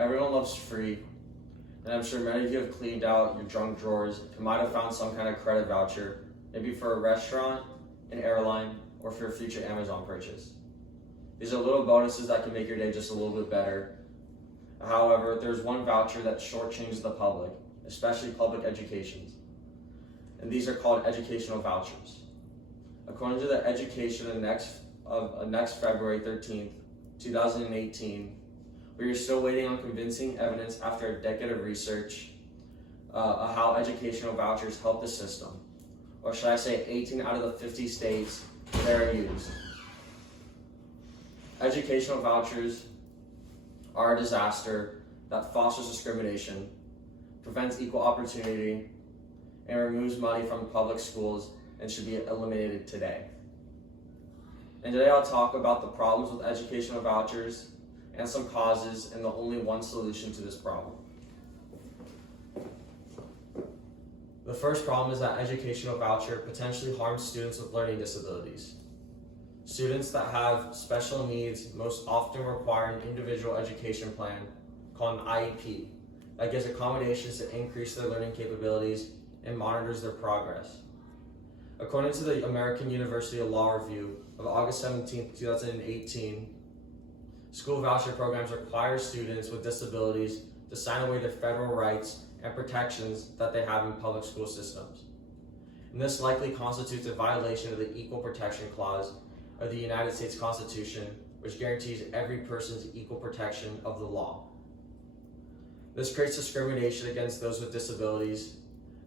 Everyone loves free, and I'm sure many of you have cleaned out your junk drawers and might have found some kind of credit voucher, maybe for a restaurant, an airline, or for a future Amazon purchase. These are little bonuses that can make your day just a little bit better. However, there's one voucher that shortchanges the public, especially public educations, and these are called educational vouchers. According to the Education next February 13th, 2018, we are still waiting on convincing evidence after a decade of research of how educational vouchers help the system, or should I say 18 out of the 50 states that are used. Educational vouchers are a disaster that fosters discrimination, prevents equal opportunity, and removes money from public schools and should be eliminated today. And today I'll talk about the problems with educational vouchers and some causes and the only one solution to this problem. The first problem is that educational voucher potentially harms students with learning disabilities. Students that have special needs most often require an individual education plan called an IEP that gives accommodations to increase their learning capabilities and monitors their progress. According to the American University of Law Review of August 17, 2018, school voucher programs require students with disabilities to sign away their federal rights and protections that they have in public school systems. And this likely constitutes a violation of the Equal Protection Clause of the United States Constitution, which guarantees every person's equal protection of the law. This creates discrimination against those with disabilities,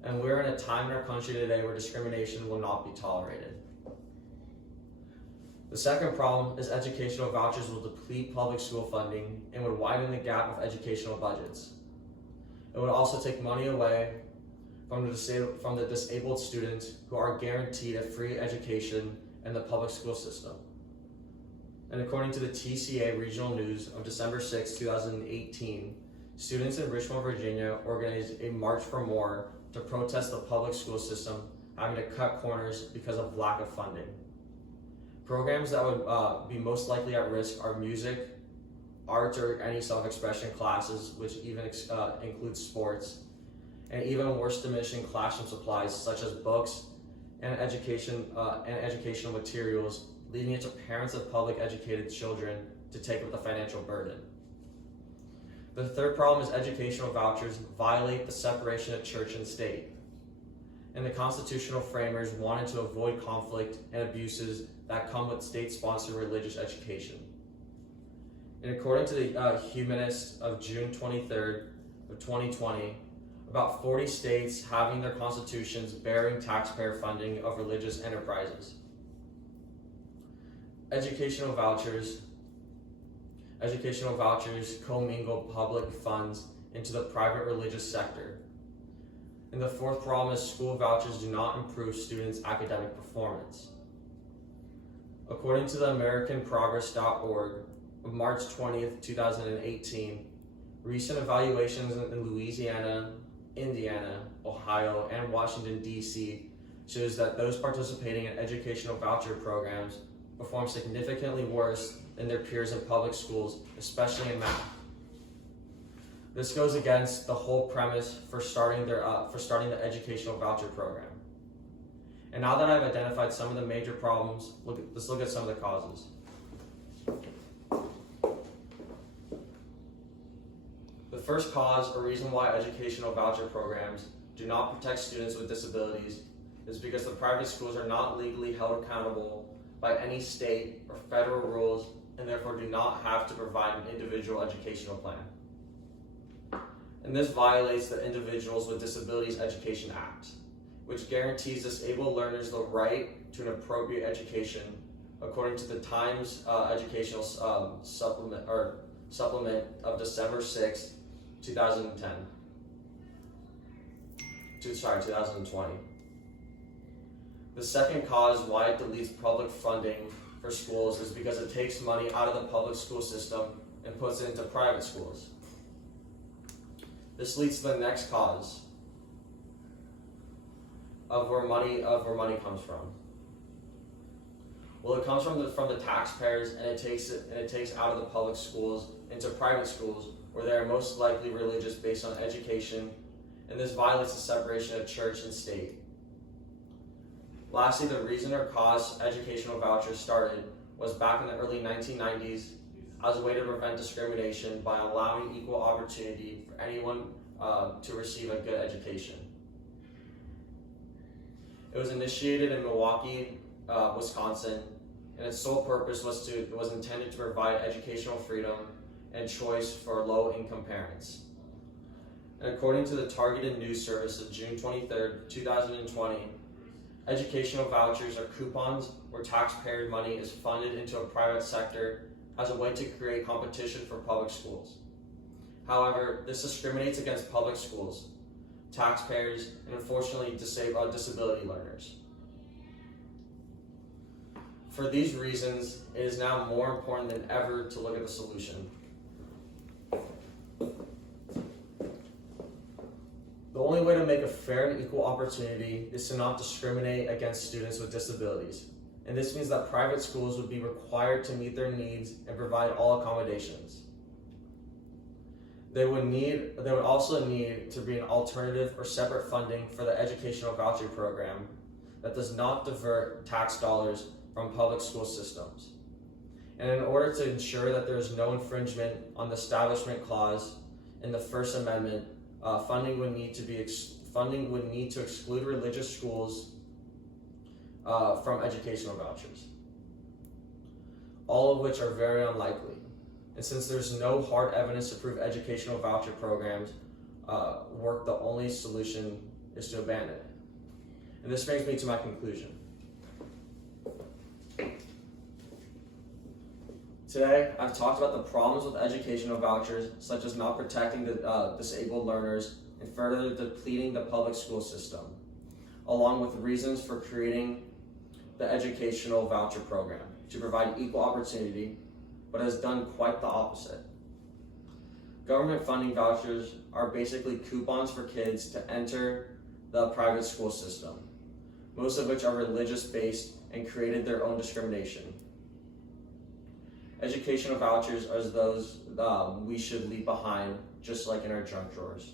and we're in a time in our country today where discrimination will not be tolerated. The second problem is educational vouchers will deplete public school funding and would widen the gap of educational budgets. It would also take money away from the disabled students who are guaranteed a free education in the public school system. And according to the TCA Regional News of December 6, 2018, students in Richmond, Virginia organized a March for More to protest the public school system having to cut corners because of lack of funding. Programs that would be most likely at risk are music, arts, or any self-expression classes, which even includes sports, and even worse, diminishing classroom supplies such as books and educational materials, leading it to parents of public educated children to take up the financial burden. The third problem is educational vouchers violate the separation of church and state. And the constitutional framers wanted to avoid conflict and abuses that come with state-sponsored religious education. And according to the Humanist of June 23rd of 2020, about 40 states having their constitutions bearing taxpayer funding of religious enterprises. Educational vouchers commingle public funds into the private religious sector. And the fourth problem is school vouchers do not improve students' academic performance. According to the AmericanProgress.org of March 20th, 2018, recent evaluations in Louisiana, Indiana, Ohio, and Washington, D.C. shows that those participating in educational voucher programs perform significantly worse than their peers in public schools, especially in math. This goes against the whole premise for starting the educational voucher program. And now that I've identified some of the major problems, let's look at some of the causes. The first cause or reason why educational voucher programs do not protect students with disabilities is because the private schools are not legally held accountable by any state or federal rules and therefore do not have to provide an individual educational plan. And this violates the Individuals with Disabilities Education Act, which guarantees disabled learners the right to an appropriate education according to the Times Educational Supplement of December 6, 2020. The second cause why it deletes public funding for schools is because it takes money out of the public school system and puts it into private schools. This leads to the next cause of where money comes from. Well, it comes from the taxpayers, and it takes out of the public schools and into private schools where they are most likely religious based on education, and this violates the separation of church and state. Lastly, the reason or cause educational vouchers started was back in the early 1990s as a way to prevent discrimination by allowing equal opportunity for anyone to receive a good education. It was initiated in Milwaukee, Wisconsin, and its sole purpose was intended to provide educational freedom and choice for low-income parents. And according to the Targeted News Service of June 23rd, 2020, educational vouchers are coupons where taxpayer money is funded into a private sector as a way to create competition for public schools. However, this discriminates against public schools, taxpayers, and unfortunately disability learners. For these reasons, it is now more important than ever to look at the solution. The only way to make a fair and equal opportunity is to not discriminate against students with disabilities. And this means that private schools would be required to meet their needs and provide all accommodations. They would also need to be an alternative or separate funding for the educational voucher program that does not divert tax dollars from public school systems. And in order to ensure that there is no infringement on the Establishment Clause in the First Amendment, funding would need to exclude religious schools from educational vouchers, all of which are very unlikely. And since there's no hard evidence to prove educational voucher programs work, the only solution is to abandon it. And this brings me to my conclusion. Today, I've talked about the problems with educational vouchers, such as not protecting the disabled learners and further depleting the public school system, along with reasons for creating the educational voucher program to provide equal opportunity, but has done quite the opposite. Government funding vouchers are basically coupons for kids to enter the private school system, most of which are religious-based and created their own discrimination. Educational vouchers are those we should leave behind, just like in our junk drawers.